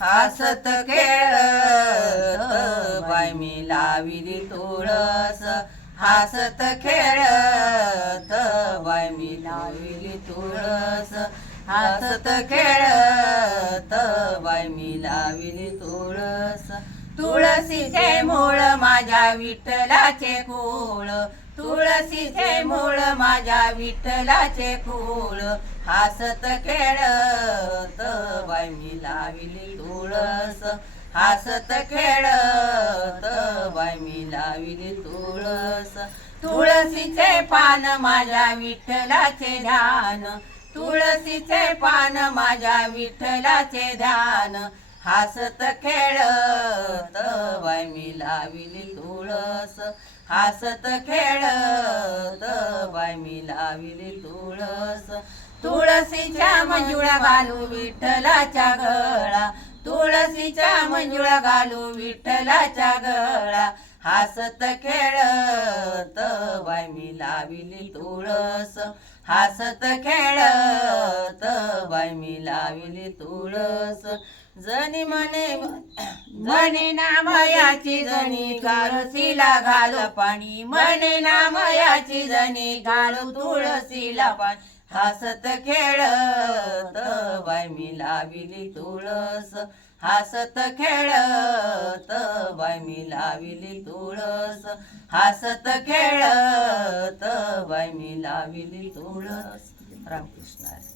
हसत खेळत बाय मी लाविली तुळस. हसत खेळत बाय मी लाविली तुळस. हसत खेळत बाय मी लाविली तुळस. तुळशीचे मूळ माझ्या विठ्ठलाचे खूळ तुळशीचे मूळ माझ्या विठ्ठलाचे कुळ. हसत खेळत बाय मी लाविली तुळस. हसत खेळत बाय मी लाविली तुळस. तुळशीचे पान माझ्या विठ्ठलाचे ध्यान. तुळशीचे पान माझ्या विठ्ठलाचे ध्यान. हसत खेळत बाय मी लाविली तुळस हसत खेळत बाय मी लाविली तुळस. तुळशीच्या मंजुळा घालू विठ्ठलाच्या गळा. तुळशीच्या मंजुळा घालू विठ्ठलाच्या गळा. हसत खेळत बाय मी लाविली तुळस. हसत खेळत बाय मी लाविली तुळस. जणी म्हणे जणी नामयाची जणी तुळशीला घाल पाणी. म्हणे नामयाची जणी घाल तुळशीला पाणी. हसत खेळत बाय मी लाविली तुळस. हसत खेळत बाय मी लाविली तुळस. हसत खेळत बाय मी लाविली तुळस. रामकृष्ण.